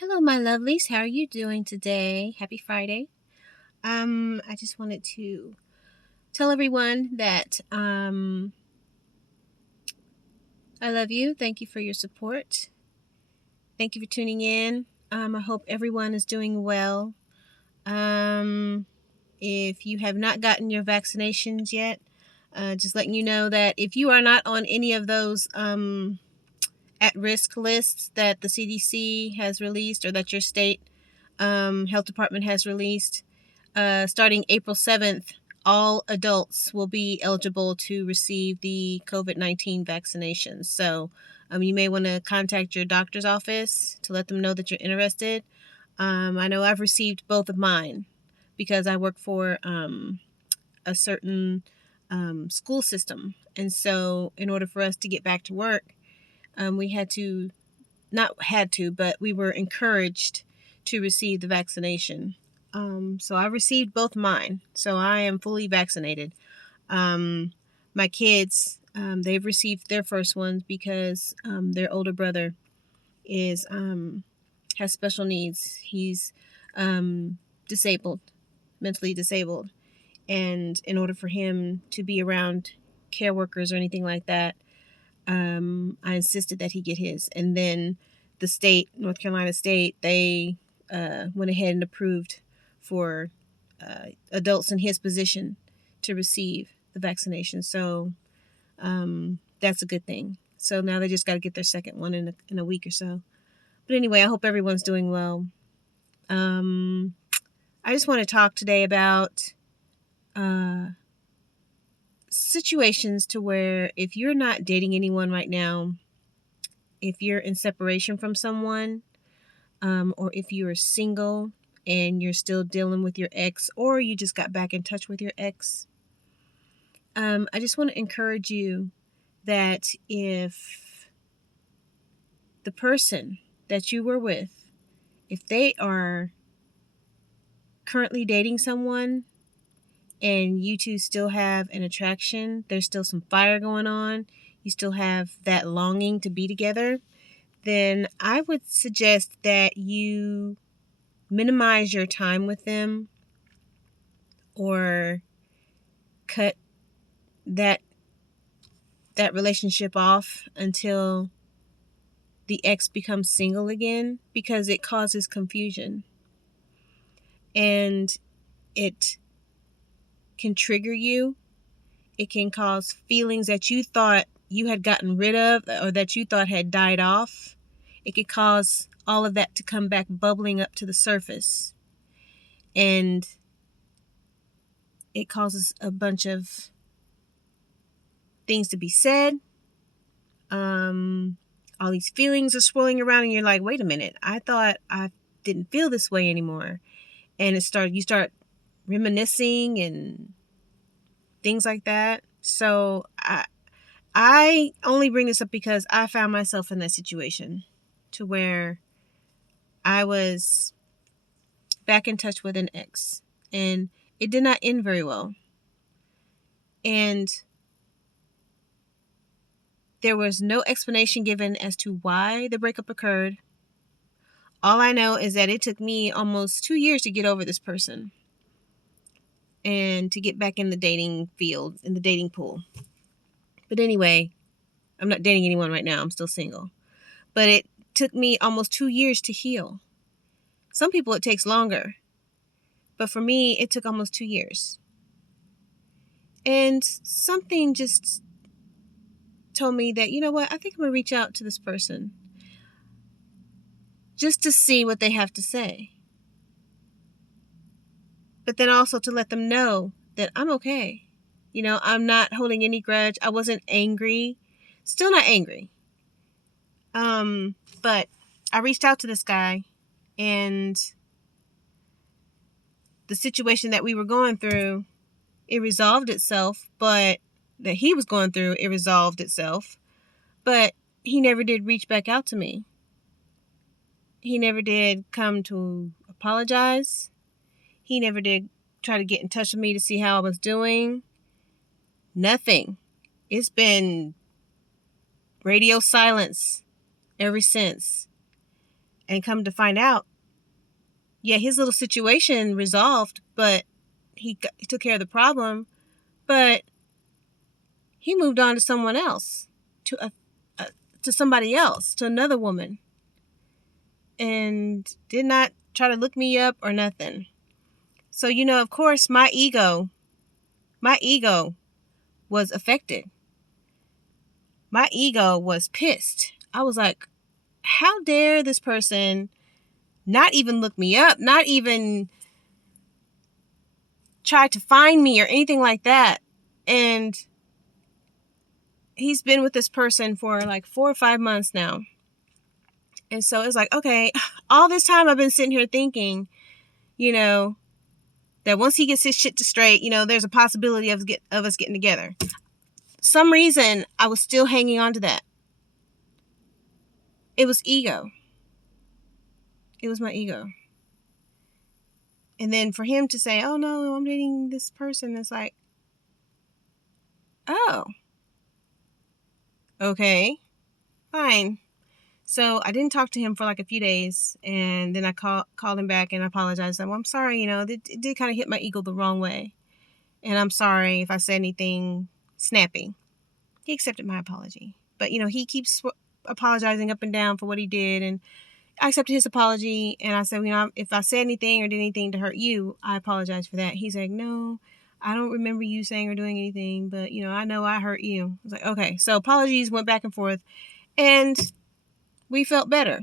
Hello, my lovelies. How are you doing today? Happy Friday. I just wanted to tell everyone that I love you. Thank you for your support. Thank you for tuning in. I hope everyone is doing well. If you have not gotten your vaccinations yet, just letting you know that if you are not on any of those at-risk lists that the CDC has released or that your state health department has released, starting April 7th, all adults will be eligible to receive the COVID-19 vaccinations. So you may want to contact your doctor's office to let them know that you're interested. I know I've received both of mine because I work for a certain school system. And so in order for us to get back to work, we had to, not had to, but we were encouraged to receive the vaccination. So I received both mine. So I am fully vaccinated. My kids, they've received their first ones because their older brother is has special needs. He's disabled, mentally disabled, and in order for him to be around care workers or anything like that, I insisted that he get his. And then the state, North Carolina State, they went ahead and approved for adults in his position to receive the vaccination. So that's a good thing. So now they just got to get their second one in a week or so. But anyway, I hope everyone's doing well. I just want to talk today about situations to where if you're not dating anyone right now, if you're in separation from someone, or if you're single and you're still dealing with your ex, or you just got back in touch with your ex, I just want to encourage you that if the person that you were with, if they are currently dating someone and you two still have an attraction, there's still some fire going on, you still have that longing to be together, then I would suggest that you minimize your time with them or cut that relationship off until the ex becomes single again, because it causes confusion and it can trigger you. It can cause feelings that you thought you had gotten rid of or that you thought had died off. It could cause all of that to come back bubbling up to the surface. And it causes a bunch of things to be said. All these feelings are swirling around and you're like, wait a minute, I thought I didn't feel this way anymore. And you start reminiscing and things like that. So I only bring this up because I found myself in that situation to where I was back in touch with an ex and it did not end very well. And there was no explanation given as to why the breakup occurred. All I know is that it took me almost 2 years to get over this person and to get back in the dating field, in the dating pool. But anyway, I'm not dating anyone right now. I'm still single. But it took me almost 2 years to heal. Some people it takes longer. But for me, it took almost 2 years. And something just told me that, you know what, I think I'm going to reach out to this person just to see what they have to say. But then also to let them know that I'm okay. You know, I'm not holding any grudge. I wasn't angry. Still not angry. But I reached out to this guy and the situation that we were going through, it resolved itself, but that he was going through, it resolved itself. But he never did reach back out to me. He never did come to apologize. He never did try to get in touch with me to see how I was doing. Nothing. It's been radio silence ever since. And come to find out, yeah, his little situation resolved, but he took care of the problem, but he moved on to someone else, to somebody else, to another woman, and did not try to look me up or nothing. So, of course, my ego was affected. My ego was pissed. I was like, how dare this person not even look me up, not even try to find me or anything like that. And he's been with this person for like 4 or 5 months now. And so it's like, okay, all this time I've been sitting here thinking, that once he gets his shit to straight, there's a possibility of us getting together. Some reason I was still hanging on to that. It was ego. It was my ego. And then for him to say, oh no, I'm dating this person, it's like, oh, okay, fine. So I didn't talk to him for like a few days, and then I called him back and I apologized. Well, I'm sorry, it did kind of hit my ego the wrong way. And I'm sorry if I said anything snappy. He accepted my apology. But, he keeps apologizing up and down for what he did. And I accepted his apology. And I said, if I said anything or did anything to hurt you, I apologize for that. He's like, no, I don't remember you saying or doing anything. But, I know I hurt you. I was like, okay. So apologies went back and forth. And we felt better.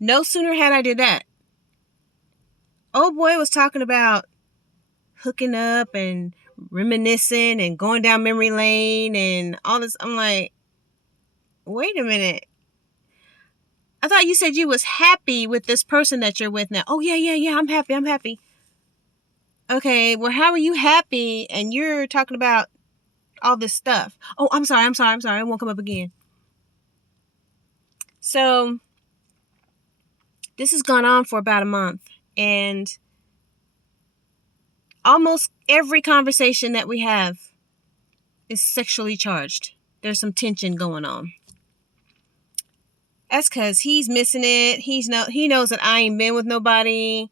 No sooner had I did that, old boy was talking about hooking up and reminiscing and going down memory lane and all this. I'm like, wait a minute. I thought you said you was happy with this person that you're with now. Oh, yeah. I'm happy. Okay, well, how are you happy and you're talking about all this stuff? Oh, I'm sorry. It won't come up again. So this has gone on for about a month, and almost every conversation that we have is sexually charged. There's some tension going on. That's because he's missing it. He knows that I ain't been with nobody,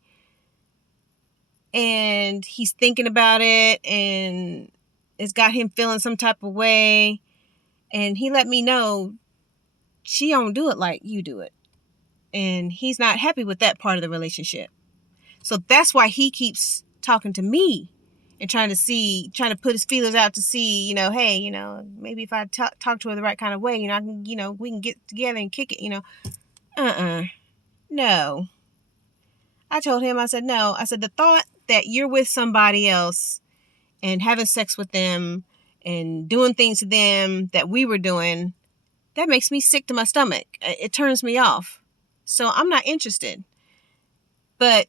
and he's thinking about it, and it's got him feeling some type of way. And he let me know she don't do it like you do it. And he's not happy with that part of the relationship. So that's why he keeps talking to me and trying to put his feelers out to see, hey, maybe if I talk to her the right kind of way, I can, we can get together and kick it, No. I told him, I said, no. I said, the thought that you're with somebody else and having sex with them and doing things to them that we were doing, that makes me sick to my stomach. It turns me off. So I'm not interested. But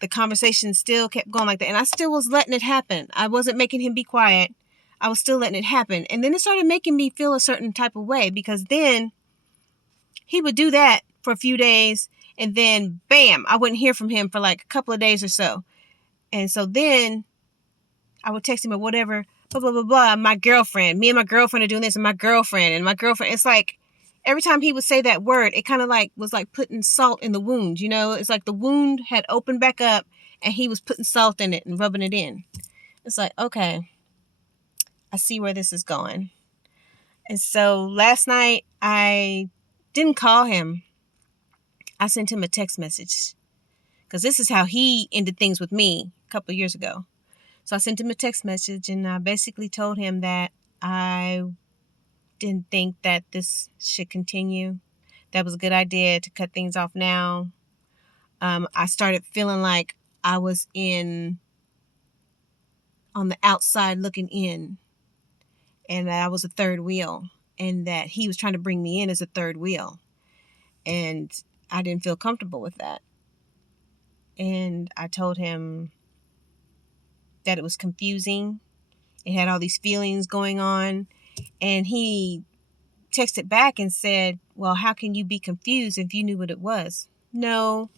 the conversation still kept going like that. And I still was letting it happen. I wasn't making him be quiet. I was still letting it happen. And then it started making me feel a certain type of way, because then he would do that for a few days. And then, bam, I wouldn't hear from him for like a couple of days or so. And so then I would text him or whatever, blah, blah, blah, blah. Me and my girlfriend are doing this, and my girlfriend. It's like, every time he would say that word, it kind of like was like putting salt in the wound, It's like the wound had opened back up and he was putting salt in it and rubbing it in. It's like, okay, I see where this is going. And so last night I didn't call him. I sent him a text message, because this is how he ended things with me a couple of years ago. So I sent him a text message, and I basically told him that I didn't think that this should continue. That was a good idea to cut things off now. I started feeling like I was on the outside looking in, and that I was a third wheel, and that he was trying to bring me in as a third wheel. And I didn't feel comfortable with that. And I told him that it was confusing. It had all these feelings going on. And he texted back and said, well, how can you be confused if you knew what it was? No.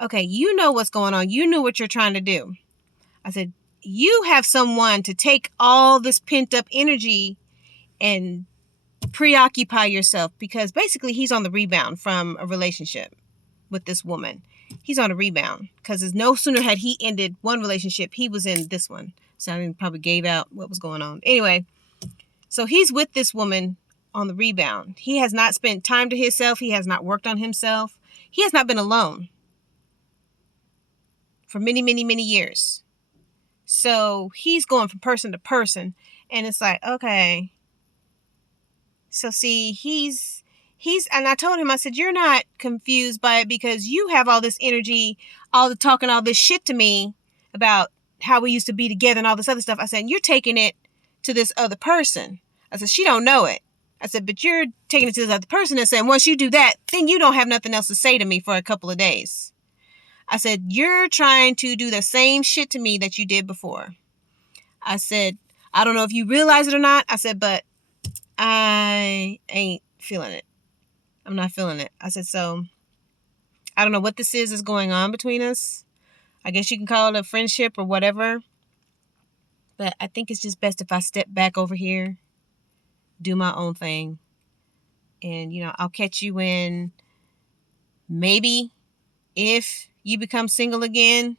Okay, you know what's going on. You knew what you're trying to do. I said, you have someone to take all this pent up energy and preoccupy yourself, because basically he's on the rebound from a relationship. with this woman. He's on a rebound because no sooner had he ended one relationship, he was in this one. So I probably gave out what was going on. Anyway, so he's with this woman on the rebound. He has not spent time to himself. He has not worked on himself. He has not been alone for many, many, many years. So he's going from person to person. And it's like, okay. So see, he's, and I told him, I said, you're not confused by it because you have all this energy, all the talking, all this shit to me about how we used to be together and all this other stuff. I said, you're taking it to this other person. I said, she don't know it. I said, but you're taking it to this other person and saying, once you do that, then you don't have nothing else to say to me for a couple of days. I said, you're trying to do the same shit to me that you did before. I said, I don't know if you realize it or not. I said, but I ain't feeling it. I'm not feeling it. I said, so I don't know what this is going on between us. I guess you can call it a friendship or whatever. But I think it's just best if I step back over here, do my own thing. And, I'll catch you when maybe if you become single again,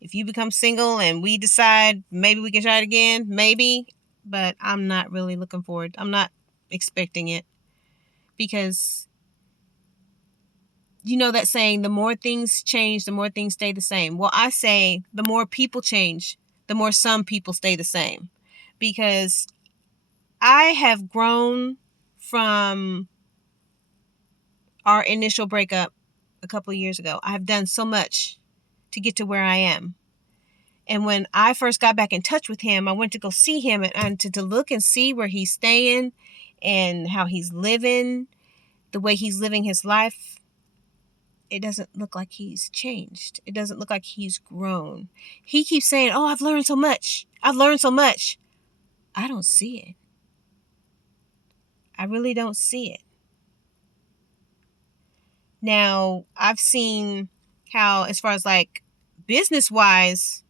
if you become single and we decide maybe we can try it again, maybe. But I'm not really looking forward. I'm not expecting it. Because you know that saying, the more things change, the more things stay the same. Well, I say the more people change, the more some people stay the same. Because I have grown from our initial breakup a couple of years ago. I have done so much to get to where I am. And when I first got back in touch with him, I went to go see him and to look and see where he's staying and how he's living, the way he's living his life. It doesn't look like he's changed. It doesn't look like he's grown. He keeps saying, oh, I've learned so much. I've learned so much. I don't see it. I really don't see it. Now, I've seen how, as far as like business-wise,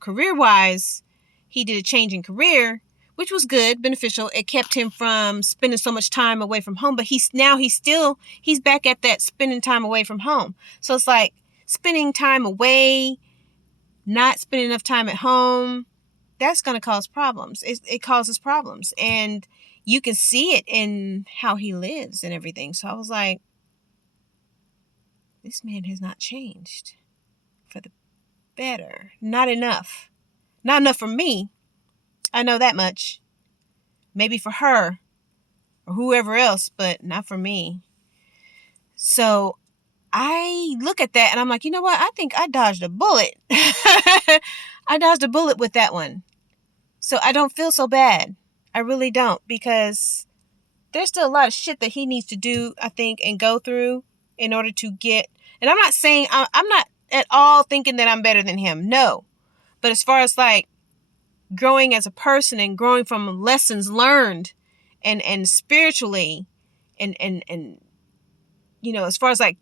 career-wise, he did a change in career, which was good, beneficial. It kept him from spending so much time away from home. But he's back at that spending time away from home. So it's like spending time away, not spending enough time at home. That's going to cause problems. It causes problems. And you can see it in how he lives and everything. So I was like, this man has not changed for the better. Not enough. Not enough for me. I know that much. Maybe for her or whoever else, but not for me. So I look at that and I'm like, you know what? I think I dodged a bullet. I dodged a bullet with that one. So I don't feel so bad. I really don't, because there's still a lot of shit that he needs to do, I think, and go through in order to get. And I'm not saying, I'm not at all thinking that I'm better than him. No. But as far as like growing as a person and growing from lessons learned and spiritually and as far as like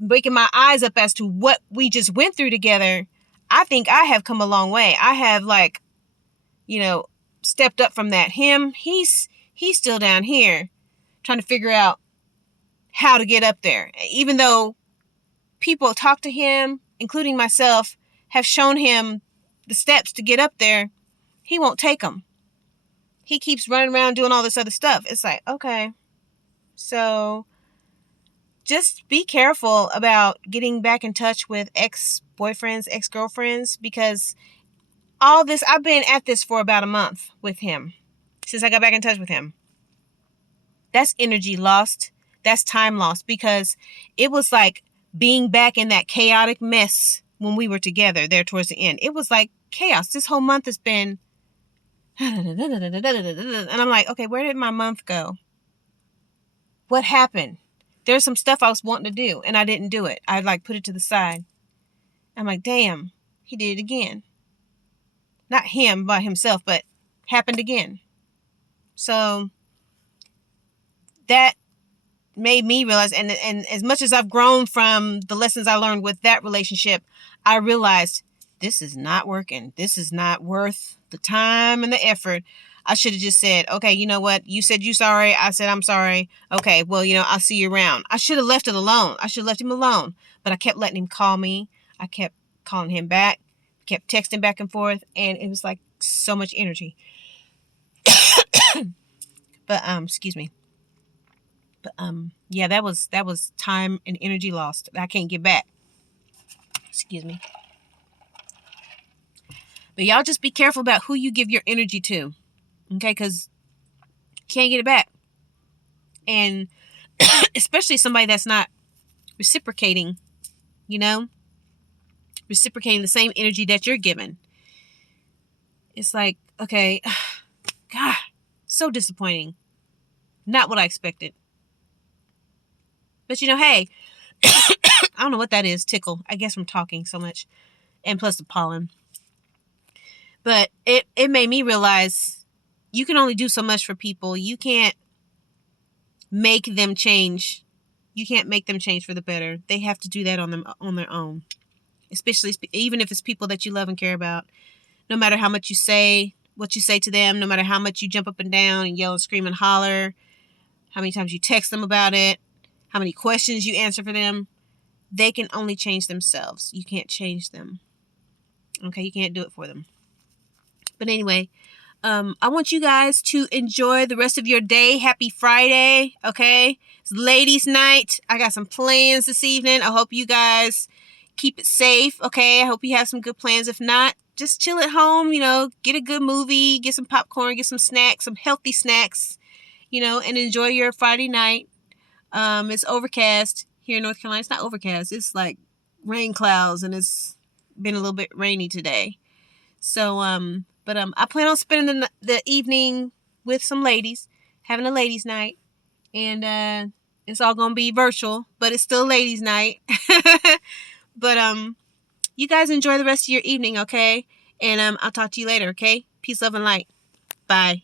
waking my eyes up as to what we just went through together, I think I have come a long way. I have stepped up from that. He's still down here trying to figure out how to get up there. Even though people talk to him, including myself, have shown him the steps to get up there, he won't take them. He keeps running around doing all this other stuff. It's like, okay. So just be careful about getting back in touch with ex-boyfriends, ex-girlfriends, because all this, I've been at this for about a month with him since I got back in touch with him. That's energy lost. That's time lost, because it was like being back in that chaotic mess when we were together there towards the end. It was like chaos. This whole month has been, and I'm like, okay, where did my month go? What happened? There's some stuff I was wanting to do and I didn't do it. I put it to the side. I'm like, damn, he did it again. Not him by himself, but happened again. So that made me realize, and as much as I've grown from the lessons I learned with that relationship, I realized this is not working. This is not worth the time and the effort. I should have just said, okay, you know what? You said you sorry. I said I'm sorry. Okay, well, I'll see you around. I should have left it alone. I should have left him alone. But I kept letting him call me. I kept calling him back, kept texting back and forth, and it was like so much energy. But excuse me. But yeah, that was time and energy lost that I can't get back. Excuse me. But y'all just be careful about who you give your energy to. Okay, because you can't get it back. And especially somebody that's not reciprocating, reciprocating the same energy that you're giving. It's like, okay, God, so disappointing. Not what I expected. But hey, I don't know what that is, tickle. I guess from talking so much. And plus the pollen. But it made me realize you can only do so much for people. You can't make them change. You can't make them change for the better. They have to do that on their own. Especially, even if it's people that you love and care about. No matter how much you say, what you say to them, no matter how much you jump up and down and yell and scream and holler, how many times you text them about it, how many questions you answer for them, they can only change themselves. You can't change them. Okay, you can't do it for them. But anyway, I want you guys to enjoy the rest of your day. Happy Friday, okay? It's ladies' night. I got some plans this evening. I hope you guys keep it safe, okay? I hope you have some good plans. If not, just chill at home, get a good movie, get some popcorn, get some snacks, some healthy snacks, and enjoy your Friday night. It's overcast here in North Carolina. It's not overcast. It's like rain clouds, and it's been a little bit rainy today. So, but I plan on spending the evening with some ladies, having a ladies' night, and it's all gonna be virtual, but it's still ladies' night. But you guys enjoy the rest of your evening, okay? And I'll talk to you later, okay? Peace, love, and light. Bye.